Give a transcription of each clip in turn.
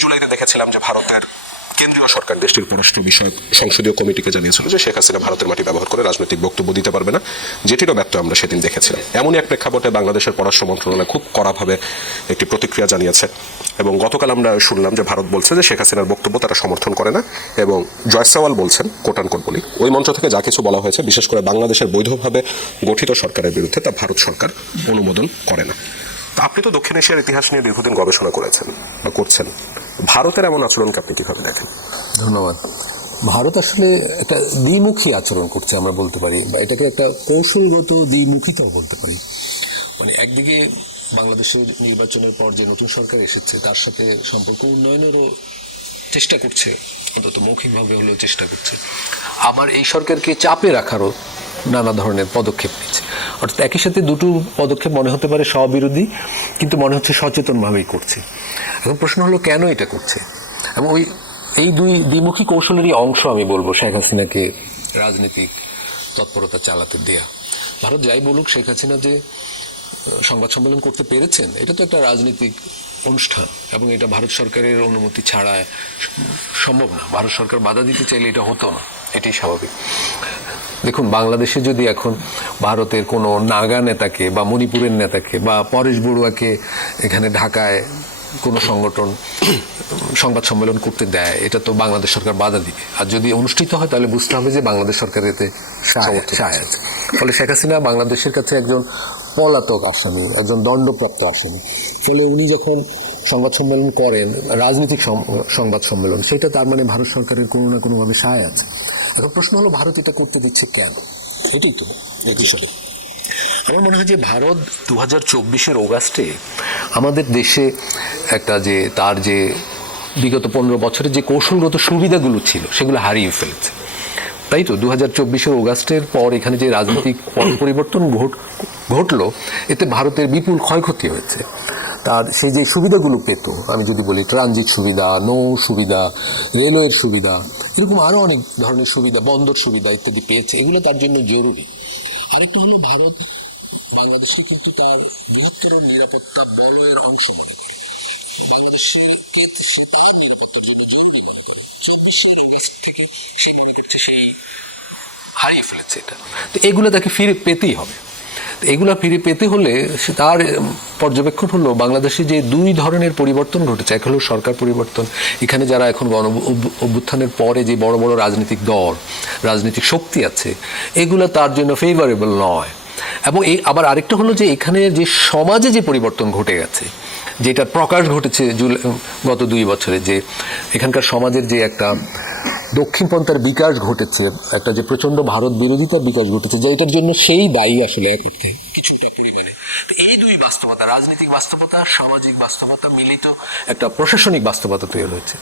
জুলাইতে দেখেছিলাম যে ভারতের কেন্দ্রীয় সরকার দেশটির পররাষ্ট্র বিষয়ক সংসদীয় কমিটিকে জানিয়েছিল যে শেখ হাসিনা ভারতের মাটি ব্যবহার করে রাজনৈতিক বক্তব্য দিতে পারবে না, যেটিরও ব্যর্থ আমরা সেদিন দেখেছিলাম। এমনই এক প্রেক্ষাপটে বাংলাদেশের পররাষ্ট্র মন্ত্রণালয় খুব কড়াভাবে একটি প্রতিক্রিয়া জানিয়েছে এবং গতকাল আমরা শুনলাম যে ভারত বলছে যে শেখ হাসিনার বক্তব্য তারা সমর্থন করে না এবং জয়সওয়াল বলছেন, কোটান কোট বলি, ওই মঞ্চ থেকে যা কিছু বলা হয়েছে বিশেষ করে বাংলাদেশের বৈধভাবে গঠিত সরকারের বিরুদ্ধে তা ভারত সরকার অনুমোদন করে না। আপনি তো দক্ষিণ এশিয়ার ইতিহাস নিয়ে দীর্ঘদিন গবেষণা করেছেন বা করছেন, ভারতের এমন আচরণকে আপনি কিভাবে দেখেন? ধন্যবাদ। ভারত আসলে একটা দ্বিমুখী আচরণ করছে আমরা বলতে পারি, বা এটাকে একটা কৌশলগত দ্বিমুখিতাও বলতে পারি। মানে একদিকে বাংলাদেশের নির্বাচনের পর যে নতুন সরকার এসেছে তার সাথে সম্পর্ক উন্নয়নেরও চেষ্টা করছে, অন্তত মৌখিকভাবে হলেও চেষ্টা করছে। আবার এই সরকারকে চাপে রাখারও নানা ধরনের পদক্ষেপ নিচ্ছে। অর্থাৎ একই সাথে দুটো পদক্ষেপ মনে হতে পারে স্ববিরোধী, কিন্তু মনে হচ্ছে সচেতনভাবেই করছে। এখন প্রশ্ন হলো কেন এটা করছে, এবং এই দুই দ্বিমুখী কৌশলেরই অংশ আমি বলবো শেখ হাসিনাকে রাজনৈতিক তৎপরতা চালাতে দেয়া। ভারত যাই বলুক, শেখ হাসিনা যে সংবাদ সম্মেলন করতে পেরেছেন এটা তো একটা রাজনৈতিক অনুষ্ঠান, এবং এটা ভারত সরকারের অনুমতি ছাড়া সম্ভব না। ভারত সরকার বাধা দিতে চাইলে এটা হতো না, এটাই স্বাভাবিক। দেখুন, বাংলাদেশে যদি এখন ভারতের কোনো নাগা নেতাকে বা মণিপুরের নেতাকে বা পরেশ বড়ুয়াকে এখানে ঢাকায় কোনো সংগঠন সংবাদ সম্মেলন করতে দেয়, এটা তো বাংলাদেশ সরকার বাধা দিবে। আর যদি অনুষ্ঠিত হয় তাহলে বুঝতে হবে যে বাংলাদেশ সরকার এতে সহায়তা। ফলে শেখ হাসিনা বাংলাদেশের কাছে একজন পলাতক আসামি, একজন দণ্ডপ্রাপ্ত আসামি। ফলে উনি যখন সংবাদ সম্মেলন করেন, রাজনৈতিক সংবাদ সম্মেলন, সেটা তার মানে ভারত সরকারের কোনো না কোনোভাবে সহায় আছে। এখন প্রশ্ন হলো ভারত এটা করতে দিচ্ছে কেন, এটাই তো বিষয়। আমার মনে হয় যে ভারত 2024 অগাস্টে আমাদের দেশে একটা যে তার যে বিগত 15 বছরের যে কৌশলগত সুবিধাগুলো ছিল সেগুলো হারিয়ে ফেলেছে, তাই তো। 2024 অগাস্টের পর এখানে যে রাজনৈতিক পরিবর্তন ঘটলো, এতে ভারতের বিপুল ক্ষয়ক্ষতি হয়েছে। তার সেই যে সুবিধাগুলো পেত, আমি যদি বলি ট্রানজিট সুবিধা, নৌ সুবিধা, রেলওয়ের সুবিধা, এরকম আরও অনেক ধরনের সুবিধা, বন্দর সুবিধা ইত্যাদি পেয়েছে, এগুলো তার জন্য জরুরি। আরেকটা হলো ভারত বাংলাদেশে কিন্তু তার বৃহত্তর নিরাপত্তা বলয়ের অংশ মনে করে, বাংলাদেশের সে তার নিরাপত্তার জন্য জরুরি মনে করে। 24 আগস্ট থেকে সে মনে করছে সেই হারিয়ে ফেলেছে এটা। তো এগুলো তাকে ফিরে পেতেই হবে। এগুলা ফিরে পেতে হলে তার পর্যবেক্ষণ হলো বাংলাদেশে যে দুই ধরনের পরিবর্তন ঘটেছে। এক হলো সরকার পরিবর্তন, এখানে যারা এখন গণ অভ্যুত্থানের পরে যে বড় বড় রাজনৈতিক দল, রাজনৈতিক শক্তি আছে, এগুলো তার জন্য ফেভারেবল নয়। এবং আবার আরেকটা হলো যে এখানে যে সমাজে যে পরিবর্তন ঘটে গেছে, যেটার প্রকাশ ঘটেছে গত 2 বছরে, যে এখানকার সমাজের যে একটা দক্ষিণপন্থার বিকাশ ঘটেছে, একটা যে প্রচণ্ড ভারত বিরোধিতার বিকাশ ঘটেছে, যে এটার জন্য সেই দায়ী আসলে কিছুটা পরিমাণে। এই দুই বাস্তবতা, রাজনৈতিক বাস্তবতা, সামাজিক বাস্তবতা মিলিত একটা প্রশাসনিক বাস্তবতা তৈরি হয়েছে।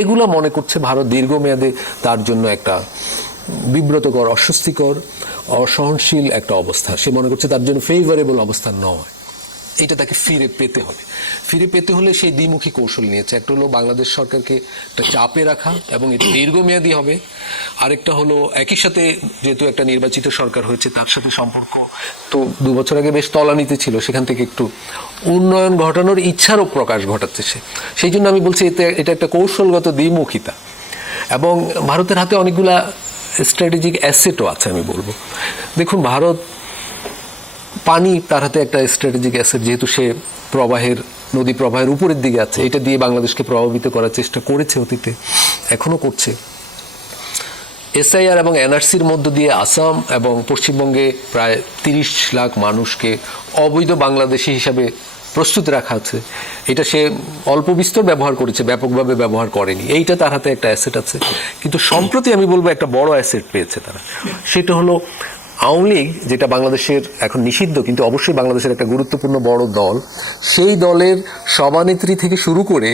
এগুলো মনে করছে ভারত দীর্ঘমেয়াদে তার জন্য একটা বিব্রতকর, অস্বস্তিকর, অসহনশীল একটা অবস্থা। সে মনে করছে তার জন্য ফেভারেবল অবস্থা নয়। এটা তাকে ফিরে পেতে হবে। ফিরে পেতে হলে সেই দ্বিমুখী কৌশল নিয়েছে। একটা হলো বাংলাদেশ সরকারকে একটা চাপে রাখা, এবং এটা দীর্ঘমেয়াদী হবে। আরেকটা হলো একই সাথে যেহেতু একটা নির্বাচিত সরকার হয়েছে, তার সাথে সম্পর্ক তো 2 বছর আগে বেশ তলানিতে ছিল, সেখান থেকে একটু উন্নয়ন ঘটানোর ইচ্ছারও প্রকাশ ঘটাচ্ছে সে। সেই জন্য আমি বলছি এটা একটা কৌশলগত দ্বিমুখিতা। এবং ভারতের হাতে অনেকগুলা স্ট্র্যাটেজিক অ্যাসেটও আছে আমি বলবো। দেখুন, ভারত পানি তার হাতে একটা স্ট্র্যাটেজিক অ্যাসেট, যেহেতু সে নদী প্রবাহের উপরের দিকে আছে। এটা দিয়ে বাংলাদেশকে প্রভাবিত করার চেষ্টা করেছে অতীতে, এখনো করছে। এসআইআর এবং এনআরসির মধ্য দিয়ে আসাম এবং পশ্চিমবঙ্গে প্রায় 30 লাখ মানুষকে অবৈধ বাংলাদেশি হিসাবে প্রস্তুত রাখা আছে। এটা সে অল্প বিস্তর ব্যবহার করেছে, ব্যাপকভাবে ব্যবহার করেনি। এইটা তার হাতে একটা অ্যাসেট আছে। কিন্তু সম্প্রতি আমি বলবো একটা বড় অ্যাসেট পেয়েছে তারা, সেটা হলো আওয়ামী লীগ, যেটা বাংলাদেশের এখন নিষিদ্ধ কিন্তু অবশ্যই বাংলাদেশের একটা গুরুত্বপূর্ণ বড় দল। সেই দলের সভানেত্রী থেকে শুরু করে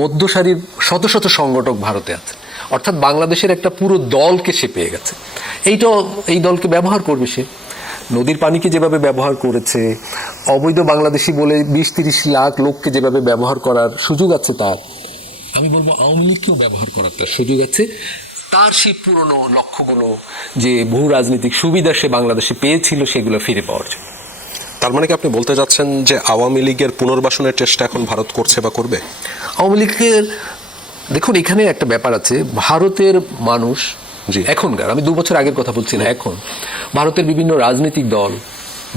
মধ্যসারির শত শত সংগঠক ভারতে আছে। অর্থাৎ বাংলাদেশের একটা পুরো দলকে সে পেয়ে গেছে। এই দলকে ব্যবহার করবে সে। নদীর পানিকে যেভাবে ব্যবহার করেছে, অবৈধ বাংলাদেশি বলে 20-30 লাখ লোককে যেভাবে ব্যবহার করার সুযোগ আছে তার, আমি বলবো আওয়ামী লীগকেও ব্যবহার করার সুযোগ আছে। তার সেই পুরনো লক্ষ্যগুলো, যে বহু রাজনৈতিক সুবিধা সে বাংলাদেশে পেয়েছিল, সেগুলো ফিরে পাওয়ার জন্য। তার মানে কি আপনি বলতে যাচ্ছেন যে আওয়ামী লীগের পুনর্বাসনের চেষ্টা এখন ভারত করছে বা করবে? আওয়ামী লীগের দেখুন এখানে একটা ব্যাপার আছে, ভারতের মানুষ জি। এখনকার, আমি 2 বছর আগের কথা বলছি না, এখন ভারতের বিভিন্ন রাজনৈতিক দল,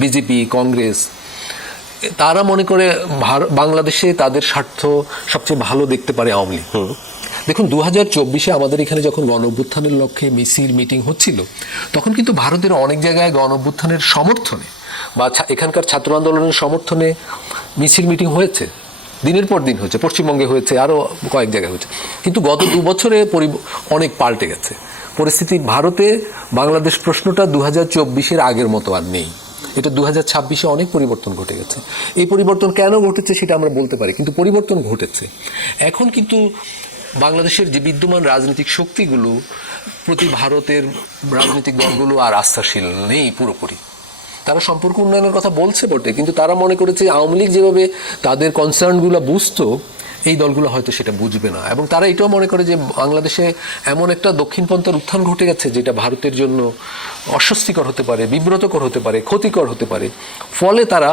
বিজেপি, কংগ্রেস, তারা মনে করে বাংলাদেশে তাদের স্বার্থ সবচেয়ে ভালো দেখতে পারে আওয়ামী লীগ। দেখুন 2024-এ আমাদের এখানে যখন গণ অভ্যুত্থানের লক্ষ্যে মিছিল মিটিং হচ্ছিল, তখন কিন্তু ভারতের অনেক জায়গায় গণ অভ্যুত্থানের সমর্থনে বা এখানকার ছাত্র আন্দোলনের সমর্থনে মিছিল মিটিং হয়েছে, দিনের পর দিন হয়েছে, পশ্চিমবঙ্গে হয়েছে, আরও কয়েক জায়গায় হয়েছে। কিন্তু গত 2 বছরে অনেক পাল্টে গেছে পরিস্থিতি। ভারতে বাংলাদেশ প্রশ্নটা 2024-এর আগের মতো আর নেই, এটা 2026-এ অনেক পরিবর্তন ঘটে গেছে। এই পরিবর্তন কেন ঘটেছে সেটা আমরা বলতে পারি, কিন্তু পরিবর্তন ঘটেছে। এখন কিন্তু বাংলাদেশের যে বিদ্যমান রাজনৈতিক শক্তিগুলো প্রতি ভারতের রাজনৈতিক দলগুলো আর আস্থাশীল নেই পুরোপুরি। তারা সম্পর্ক উন্নয়নের কথা বলছে বটে, কিন্তু তারা মনে করেছে আওয়ামী লীগ যেভাবে তাদের কনসার্নগুলো বুঝতো, এই দলগুলো হয়তো সেটা বুঝবে না। এবং তারা এটাও মনে করে যে বাংলাদেশে এমন একটা দক্ষিণপন্থার উত্থান ঘটে গেছে যেটা ভারতের জন্য অস্বস্তিকর হতে পারে, বিব্রতকর হতে পারে, ক্ষতিকর হতে পারে। ফলে তারা,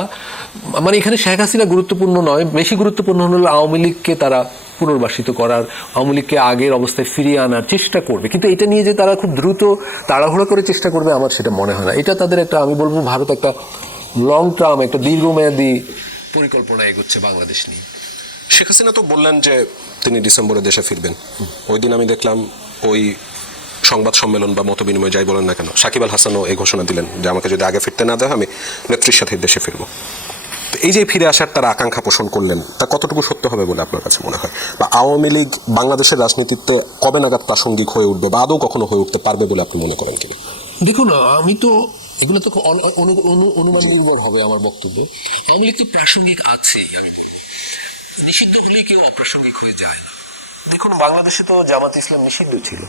মানে এখানে শেখ হাসিনা গুরুত্বপূর্ণ নয়, বেশি গুরুত্বপূর্ণ হলো আওয়ামী লীগকে তারা পুনর্বাসিত করার, আওয়ামী লীগকে আগের অবস্থায় ফিরিয়ে আনার চেষ্টা করবে। কিন্তু এটা নিয়ে যে তারা খুব দ্রুত তাড়াহুড়া করে চেষ্টা করবে, আমার সেটা মনে হয় না। এটা তাদের একটা, আমি বলবো ভারত একটা লং টার্ম, একটা দীর্ঘমেয়াদী পরিকল্পনা এগোচ্ছে বাংলাদেশ নিয়ে। শেখ হাসিনা তো বললেন যে তিনি ডিসেম্বরে দেশে ফিরবেন। ওই দিন আমি দেখলাম ওই সংবাদ সম্মেলন বা মত বিনিময় যাই বলেন না কেন, সাকিব আল হাসানও এই ঘোষণা দিলেন যে আমাকে যদি আগে ফিরতে না দেয় আমি নেত্রীর সাথে দেশে ফিরবো। তো এই যে ফিরে আসার তারা আকাঙ্ক্ষা পোষণ করলেন, তা কতটুকু সত্য হবে বলে আপনার কাছে মনে হয়? বা আওয়ামী লীগ বাংলাদেশের রাজনীতিতে কবে নাগাদ প্রাসঙ্গিক হয়ে উঠবে বা আদৌ কখনো হয়ে উঠতে পারবে বলে আপনি মনে করেন কিনা? দেখুন, আমি তো এগুলো তো অনুমান নির্ভর হবে আমার বক্তব্য। আওয়ামী লীগ তো প্রাসঙ্গিক আছেই, আমি বলবো নিষিদ্ধ হলেই কেউ অপ্রাসঙ্গিক হয়ে যায় না। দেখুন বাংলাদেশে তো জামাত ইসলাম নিষিদ্ধ ছিল,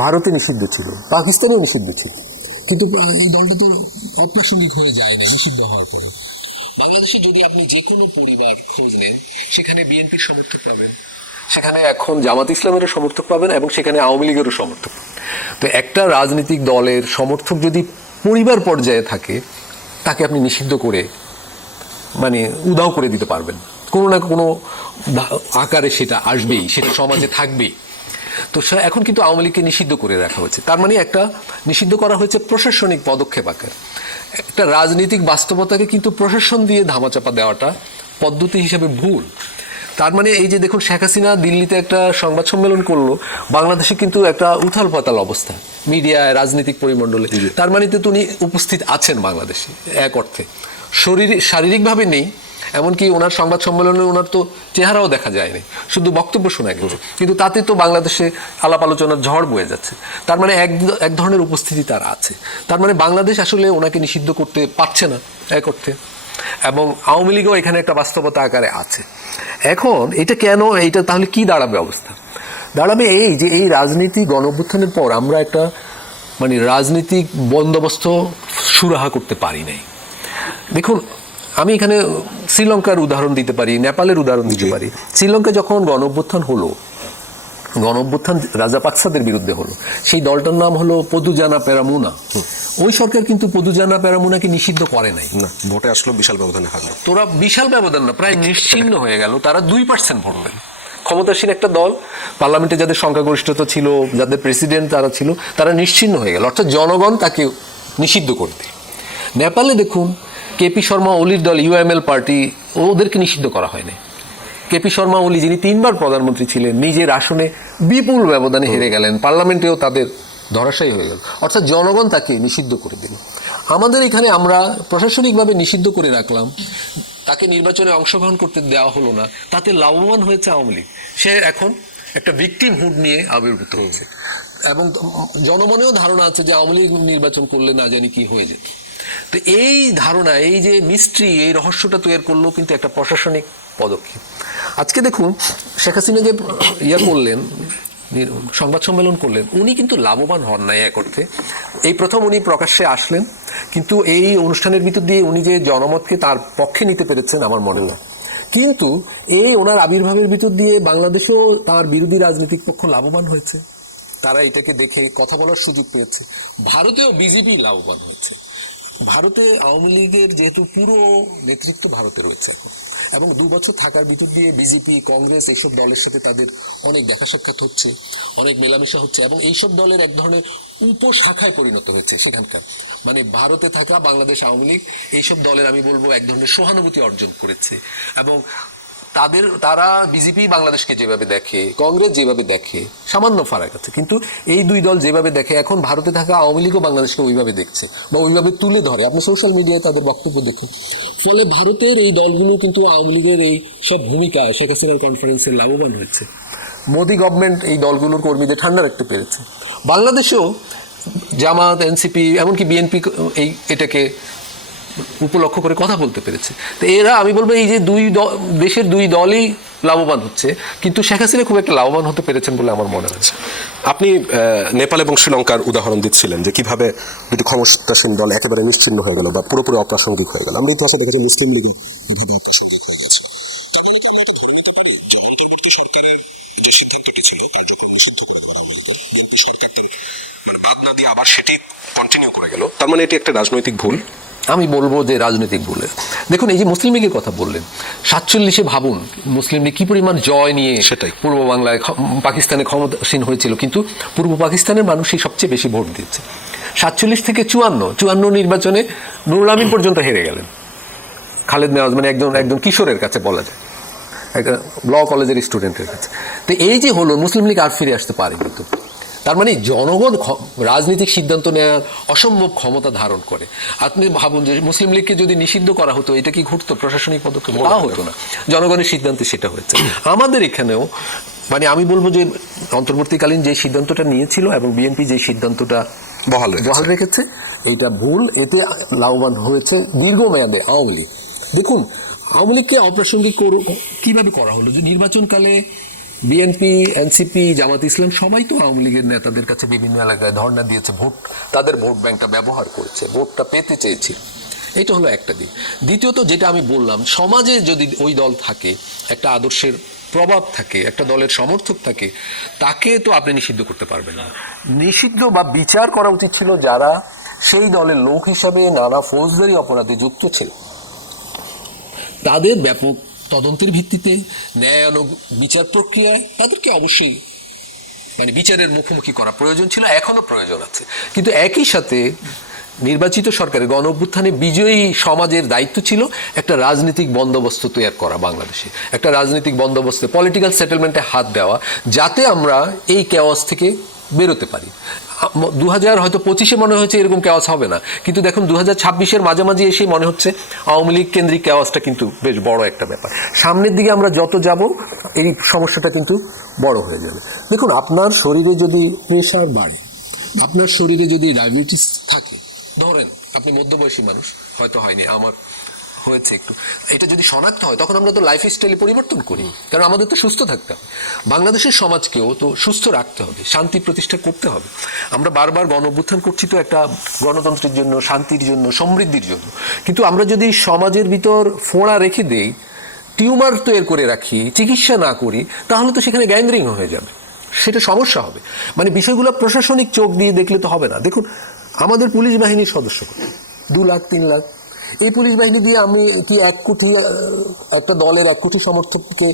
ভারতে নিষিদ্ধ ছিল, পাকিস্তানেও নিষিদ্ধ ছিল, কিন্তু এই দলটা তো অপ্রাসঙ্গিক হয়ে যায় না নিষিদ্ধ হওয়ার পরে। বাংলাদেশে যদি আপনি যে কোনো পরিবার খোঁজ নেন, সেখানে বিএনপির সমর্থক পাবেন, সেখানে এখন জামাত ইসলামেরও সমর্থক পাবেন, এবং সেখানে আওয়ামী লীগেরও সমর্থক। তো একটা রাজনৈতিক দলের সমর্থক যদি পরিবার পর্যায়ে থাকে, তাকে আপনি নিষিদ্ধ করে মানে উদাও করে দিতে পারবেন, কোনো না কোনো আকারে সেটা আসবেই, সেটা সমাজে থাকবেই। তো এখন কিন্তু আওয়ামী লীগকে নিষিদ্ধ করে রাখা হয়েছে, তার মানে একটা নিষিদ্ধ করা হয়েছে প্রশাসনিক পদক্ষেপ আকারে। একটা রাজনৈতিক বাস্তবতাকে কিন্তু প্রশাসন দিয়ে ধামাচাপা দেওয়াটা পদ্ধতি হিসেবে ভুল। তার মানে এই যে দেখুন, শেখ হাসিনা দিল্লিতে একটা সংবাদ সম্মেলন করলো, বাংলাদেশে কিন্তু একটা উথাল পাতাল অবস্থা মিডিয়ায়, রাজনৈতিক পরিমণ্ডলে। তার মানে তো উনি উপস্থিত আছেন বাংলাদেশে এক অর্থে, শারীরিকভাবে নেই, এমনকি ওনার সংবাদ সম্মেলনে ওনার তো চেহারাও দেখা যায়নি, শুধু বক্তব্য শোনা গেছে, কিন্তু তাতে তো বাংলাদেশে আলাপ আলোচনার ঝড় বয়ে যাচ্ছে। তার মানে এক ধরনের উপস্থিতি তার আছে। তার মানে বাংলাদেশ আসলে ওনাকে নিষিদ্ধ করতে পারছে না এক অর্থে, এবং আওয়ামী লীগও এখানে একটা বাস্তবতা আকারে আছে। এখন এটা কেন, এইটা তাহলে কি দাঁড়াবে অবস্থা? দাঁড়াবে এই যে এই রাজনীতি গণ অভ্যুত্থানের পর আমরা একটা মানে রাজনৈতিক বন্দোবস্ত সুরাহা করতে পারি নাই। দেখুন, আমি এখানে শ্রীলঙ্কার উদাহরণ দিতে পারি, নেপালের উদাহরণ দিতে পারি। শ্রীলঙ্কা যখন গণ অভ্যুত্থান হলো, গণ অভ্যুত্থান রাজাপাকসাদের বিরুদ্ধে হলো, সেই দলটার নাম হলো পদুজানা পেরামুনা। ওই সরকার কিন্তু পদুজানা পেরামুনাকে নিষিদ্ধ করে নাই, না, ভোটে আসলো বিশাল ব্যবধানে হারলো। তোরা বিশাল ব্যবধান না, প্রায় নিশ্চিহ্ন হয়ে গেল, তারা 2% ভোট পেল। ক্ষমতাসীন একটা দল, পার্লামেন্টে যাদের সংখ্যাগরিষ্ঠতা ছিল, যাদের প্রেসিডেন্ট তারা ছিল, তারা নিশ্চিহ্ন হয়ে গেল, অর্থাৎ জনগণ তাকে নিষিদ্ধ করতে। নেপালে দেখুন, কেপি শর্মা ওলির দল ইউএমএল পার্টি, ওদেরকে নিষিদ্ধ করা হয়নি। কেপি শর্মা ওলি, যিনি 3 বার প্রধানমন্ত্রী ছিলেন, নিজের আসনে বিপুল ব্যবধানে হেরে গেলেন, পার্লামেন্টেও তাদের ধরাশায়ী হয়ে গেল, অর্থাৎ জনগণ তাকে নিষিদ্ধ করে দিল। আমাদের এখানে আমরা প্রশাসনিকভাবে নিষিদ্ধ করে রাখলাম, তাকে নির্বাচনে অংশগ্রহণ করতে দেওয়া হলো না, তাতে লাভবান হয়েছে আওয়ামী লীগ। সে এখন একটা ভিকটিমহুড নিয়ে আবির্ভূত হয়েছে, এবং জনমনেও ধারণা আছে যে আওয়ামী লীগ নির্বাচন করলে না জানি কি হয়ে যেত। তো এই ধারণা, এই যে মিস্ট্রি, এই রহস্যটা তৈরি করলো কিন্তু একটা প্রশাসনিক পদক্ষেপ। আজকে দেখুন, শেখ হাসিনা যে করলেন, সংবাদ সম্মেলন করলেন, উনি কিন্তু লাভবান হন নাই এক অর্থে। এই প্রথম উনি প্রকাশ্যে আসলেন, কিন্তু এই অনুষ্ঠানের ভিতর দিয়ে উনি যে জনমতকে তার পক্ষে নিতে পেরেছেন আমার মনে হয়। কিন্তু এই ওনার আবির্ভাবের ভিতর দিয়ে বাংলাদেশেও তার বিরোধী রাজনৈতিক পক্ষ লাভবান হয়েছে, তারা এটাকে দেখে কথা বলার সুযোগ পেয়েছে। ভারতেও বিজেপি লাভবান হয়েছে। ভারতে আওয়ামী লীগের যেহেতু পুরো নেতৃত্ব ভারতে রয়েছে এখন, এবং 2 বছর থাকার ভিতর দিয়ে বিজেপি, কংগ্রেস এইসব দলের সাথে তাদের অনেক দেখা সাক্ষাৎ হচ্ছে, অনেক মেলামেশা হচ্ছে, এবং এইসব দলের এক ধরনের উপশাখায় পরিণত হয়েছে সেখানকার। মানে ভারতে থাকা বাংলাদেশ আওয়ামী লীগ এইসব দলের আমি বলবো এক ধরনের সহানুভূতি অর্জন করেছে, এবং তারা বিজেপি বাংলাদেশকে যেভাবে দেখে, কংগ্রেস যেভাবে দেখে, সামান্য ফারাক আছে, কিন্তু এই দুই দল যেভাবে দেখে এখন ভারতে থাকা আওয়ামী লীগও বাংলাদেশকে ওইভাবে দেখছে বা ওইভাবে তুলে ধরে। আপনি সোশ্যাল মিডিয়ায় তাদের বক্তব্য দেখুন। ফলে ভারতের এই দলগুলো কিন্তু আওয়ামী লীগের এই সব ভূমিকা শেখ হাসিনার কনফারেন্সে লাভবান হয়েছে। মোদি গভর্নমেন্ট এই দলগুলোর কর্মীদের ঠান্ডা রাখতে পেরেছে। বাংলাদেশেও জামাত, এনসিপি, এমনকি বিএনপি এটাকে উপলক্ষ করে কথা বলতে পেরেছে। তো এরা, আমি বলবো এই যে দেশের দুই দলই লাভবান হচ্ছে, কিন্তু শেখ হাসিনা খুব একটা লাভবান হতে পেরেছেন বলে আমার মনে হচ্ছে। আপনি নেপাল এবং শ্রীলঙ্কার উদাহরণ দিচ্ছিলেন যে কিভাবে দুটি ক্ষমতাসীন দল একেবারে নিশ্চিহ্ন হয়ে গেল বা পুরোপুরি অপ্রাসঙ্গিক হয়ে গেল। আমরা ইতিহাসে দেখেছি মুসলিম লীগ অপ্রাসঙ্গিক হয়ে গেছে। তাহলে তো আমরা এটা ধরে নিতে পারি যে অন্তর্বর্তী সরকারের যে সিদ্ধান্তটি ছিল কার্যক্রম নিষিদ্ধ করে দেওয়া, সরকারকে মানে বাদ না দিয়ে আবার সেটি কন্টিনিউ করে গেল, তার মানে এটি একটা রাজনৈতিক ভুল। আমি বলবো যে রাজনৈতিক ভুলের। দেখুন, এই যে মুসলিম লীগের কথা বললেন, 47-এ ভাবুন মুসলিম লীগ কি পরিমাণ জয় নিয়ে সেটাই পূর্ব বাংলায় পাকিস্তানে ক্ষমতাসীন হয়েছিল, কিন্তু পূর্ব পাকিস্তানের মানুষই সবচেয়ে বেশি ভোট দিচ্ছে। 47 থেকে 54 নির্বাচনে নুরুল আমিন পর্যন্ত হেরে গেলেন খালেদ নেওয়াজ, মানে একজন কিশোরের কাছে বলা যায়, একটা ল কলেজের স্টুডেন্টের কাছে। তো এই যে হলো, মুসলিম লীগ আর ফিরে আসতে পারে, কিন্তু তার মানে জনগণ রাজনৈতিক সিদ্ধান্ত নেওয়ার অসম্ভব ক্ষমতা ধারণ করে। আপনি ভাবুন যে মুসলিম লীগকে যদি নিষিদ্ধ করা হতো, এটা কি ঘটতো? প্রশাসনিক পদক্ষেপ নেওয়া হতো না, জনগণের সিদ্ধান্তে সেটা হয়েছে। আমাদের এখানেও মানে আমি বলবো যে অন্তর্বর্তীকালীন যে সিদ্ধান্তটা নিয়েছিল এবং বিএনপি যে সিদ্ধান্তটা বহাল রেখেছে, এইটা ভুল। এতে লাভবান হয়েছে দীর্ঘমেয়াদে আওয়ামী লীগ। দেখুন, আওয়ামী লীগকে অপ্রাসঙ্গিক কিভাবে করা হলো যে নির্বাচনকালে বিএনপি, এনসিপি, জামাত ইসলাম সবাই তো আওয়ামী লীগের নেতাদের কাছে বিভিন্ন এলাকায় ধর্ণা দিয়েছে, তাদের ভোট ব্যাংকটা ব্যবহার করেছে, ভোটটা পেতে চেয়েছিল। এটা হলো একটা দিক। দ্বিতীয়ত যেটা আমি বললাম, সমাজে যদি ওই দল থাকে, একটা আদর্শের প্রভাব থাকে, একটা দলের সমর্থক থাকে, তাকে তো আপনি নিষিদ্ধ করতে পারবেন না। নিষিদ্ধ বা বিচার করা উচিত ছিল যারা সেই দলের লোক হিসাবে নানা ফৌজদারি অপরাধে যুক্ত ছিল, তাদের ব্যাপক তদন্তের ভিত্তিতে ন্যায়ানুগ বিচার প্রক্রিয়ায় তাদেরকে অবশ্যই মানে বিচারের মুখোমুখি করা প্রয়োজন ছিল, এখনো প্রয়োজন আছে। কিন্তু একই সাথে নির্বাচিত সরকারের গণ অভ্যুত্থানে বিজয়ী সমাজের দায়িত্ব ছিল একটা রাজনৈতিক বন্দোবস্ত তৈরি করা, বাংলাদেশে একটা রাজনৈতিক বন্দোবস্তে পলিটিক্যাল সেটেলমেন্টে হাত দেওয়া, যাতে আমরা এই কেওয়াস থেকে বেরোতে পারি। 2025 মনে হয়েছে এরকম কেওয়াস হবে না, কিন্তু দেখুন 2026 মাঝামাঝি এসেই মনে হচ্ছে আওয়ামী লীগ কেন্দ্রিক কেওয়াসটা কিন্তু বেশ বড় একটা ব্যাপার। সামনের দিকে আমরা যত যাব এই সমস্যাটা কিন্তু বড় হয়ে যাবে। দেখুন, আপনার শরীরে যদি প্রেশার বাড়ে, আপনার শরীরে যদি ডায়াবেটিস থাকে, ধরেন আপনি মধ্যবয়সী মানুষ, হয়তো হয়নি, আমার হয়েছে একটু, এটা যদি শনাক্ত হয়, তখন আমরা তো লাইফ স্টাইলে পরিবর্তন করি, কারণ আমাদের তো সুস্থ থাকতে হবে, বাংলাদেশের সমাজকেও তো সুস্থ রাখতে হবে, শান্তি প্রতিষ্ঠা করতে হবে। আমরা বারবার গণ অভ্যুত্থান করছি তো একটা গণতন্ত্রের জন্য, শান্তির জন্য, সমৃদ্ধির জন্য, কিন্তু আমরা যদি সমাজের ভিতর ফোঁড়া রেখে দেই, টিউমার তৈরি করে রাখি, চিকিৎসা না করি, তাহলে তো সেখানে গ্যাংরিং হয়ে যাবে, সেটা সমস্যা হবে। মানে বিষয়গুলো প্রশাসনিক চোখ দিয়ে দেখলে তো হবে না। দেখুন, আমাদের পুলিশ বাহিনীর সদস্য 2 লাখ 3 লাখ, এই পুলিশ বাহিনী দিয়ে আমি কি একটা দলের 1 কোটি সমর্থককে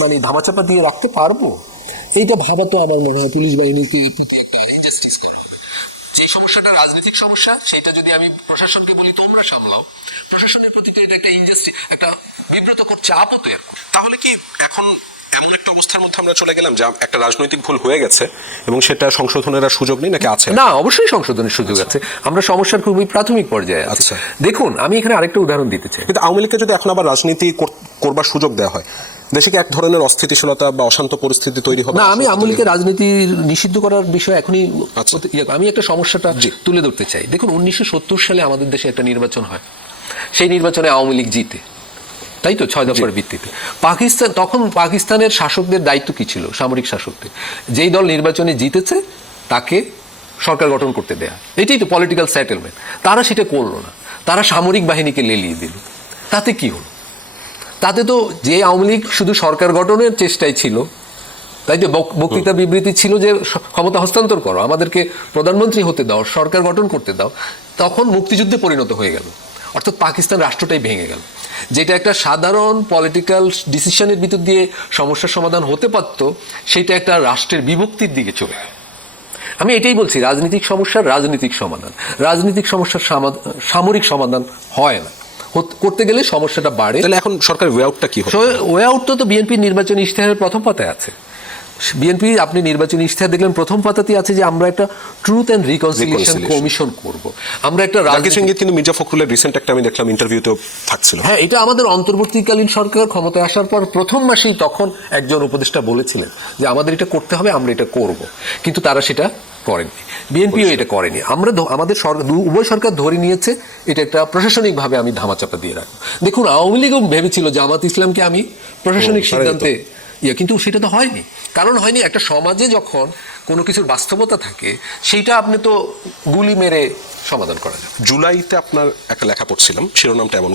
মানে ধামাচাপা দিয়ে রাখতে পারবো? এইটা ভাবা তো আমার মনে হয় পুলিশ বাহিনীর প্রতি একটা ইনজাস্টিস করা। যে সমস্যাটা রাজনৈতিক সমস্যা, সেটা যদি আমি প্রশাসনকে বলি তোমরা সামলাও, প্রশাসনের প্রতি তো এটা একটা ইনজাস্টিস, একটা বিব্রতকর চাপও তৈরি। তাহলে কি এখন এমন একটা অবস্থার মধ্যে আমরা চলে গেলাম যে একটা রাজনৈতিক ভুল হয়ে গেছে এবং সেটা সংশোধনের আর সুযোগ নেই, নাকি আছে? না, অবশ্যই সংশোধনের সুযোগ আছে। আমরা সমস্যার খুবই প্রাথমিক পর্যায়ে আছি। দেখুন, আমি এখানে আরেকটা উদাহরণ দিতে চাই। কিন্তু আওয়ামী লীগকে যদি এখন আবার রাজনীতি করবার সুযোগ দেওয়া হয়, দেশে কি এক ধরনের অস্থিতিশীলতা বা অশান্ত পরিস্থিতি তৈরি হবে? না, আমি আওয়ামী লীগের রাজনীতি নিষিদ্ধ করার বিষয় এখনই আমি একটা সমস্যাটা তুলে ধরতে চাই। দেখুন, 1970 সালে আমাদের দেশে একটা নির্বাচন হয়, সেই নির্বাচনে আওয়ামী লীগ জিতে, তাই তো, 6 দফার ভিত্তিতে। তখন পাকিস্তানের শাসকদের দায়িত্ব কি ছিল? সামরিক শাসকদের। যেই দল নির্বাচনে জিতেছে তাকে সরকার গঠন করতে দেয়া, এটাই তো পলিটিক্যাল সেটেলমেন্ট। তারা সেটা করলো না, তারা সামরিক বাহিনীকে লেলিয়ে দিল। তাতে কি হলো? তাতে তো যে আওয়ামী লীগ শুধু সরকার গঠনের চেষ্টায় ছিল, তাই তো বক্তৃতা বিবৃতি ছিল যে ক্ষমতা হস্তান্তর করো, আমাদেরকে প্রধানমন্ত্রী হতে দাও, সরকার গঠন করতে দাও, তখন মুক্তিযুদ্ধে পরিণত হয়ে গেল, অর্থাৎ পাকিস্তান রাষ্ট্রটাই ভেঙে গেল। যেটা একটা সাধারণ পলিটিক্যাল ডিসিশনের ভিতর দিয়ে সমস্যার সমাধান হতে পারত, সেটা একটা রাষ্ট্রের বিভক্তির দিকে চলে গেল। আমি এটাই বলছি, রাজনৈতিক সমস্যার রাজনৈতিক সমাধান, রাজনৈতিক সমস্যার সামরিক সমাধান হয় না, করতে গেলে সমস্যাটা বাড়ে। তাহলে এখন সরকারের ওয়ে আউটটা কি হবে? ওয়ে আউট তো বিএনপির নির্বাচনী ইশতেহারের প্রথম পাতায় আছে। বিএনপি, আপনি নির্বাচনী ইশতেহার দেখলেন প্রথম পাতাতেই আছে যে আমরা একটা ট্রুথ অ্যান্ড রিকনসিলিয়েশন কমিশন করব। আমরা একটা জাকির ইঙ্গিত কিন্তু মির্জা ফখরুলের রিসেন্ট একটা আমি দেখলাম ইন্টারভিউতেও থাকছিল। হ্যাঁ, এটা আমাদের অন্তর্বর্তীকালীন সরকার ক্ষমতায় আসার পর প্রথম মাসেই তখন একজন উপদেষ্টা বলেছিলেন যে আমাদের এটা করতে হবে, আমরা এটা করব, কিন্তু তারা সেটা করেনি। বিএনপিও এটা করেনি। আমরা আমাদের উভয় সরকার ধরে নিয়েছে এটা একটা প্রশাসনিকভাবে আমি ধামাচাপা দিয়ে রাখবো। দেখুন, আওয়ামী লীগও ভেবেছিল জামাত ইসলামকে আমি প্রশাসনিক সিদ্ধান্তে কিন্তু সেটা তো হয়নি। কারণ হয়নি, একটা সমাজে যখন কোনো কিছুর বাস্তবতা থাকে সেইটা আপনি তো গুলি মেরে সমাধান করা যায়। জুলাইতে আপনার একটা লেখা পড়ছিলাম, শিরোনামটা এমন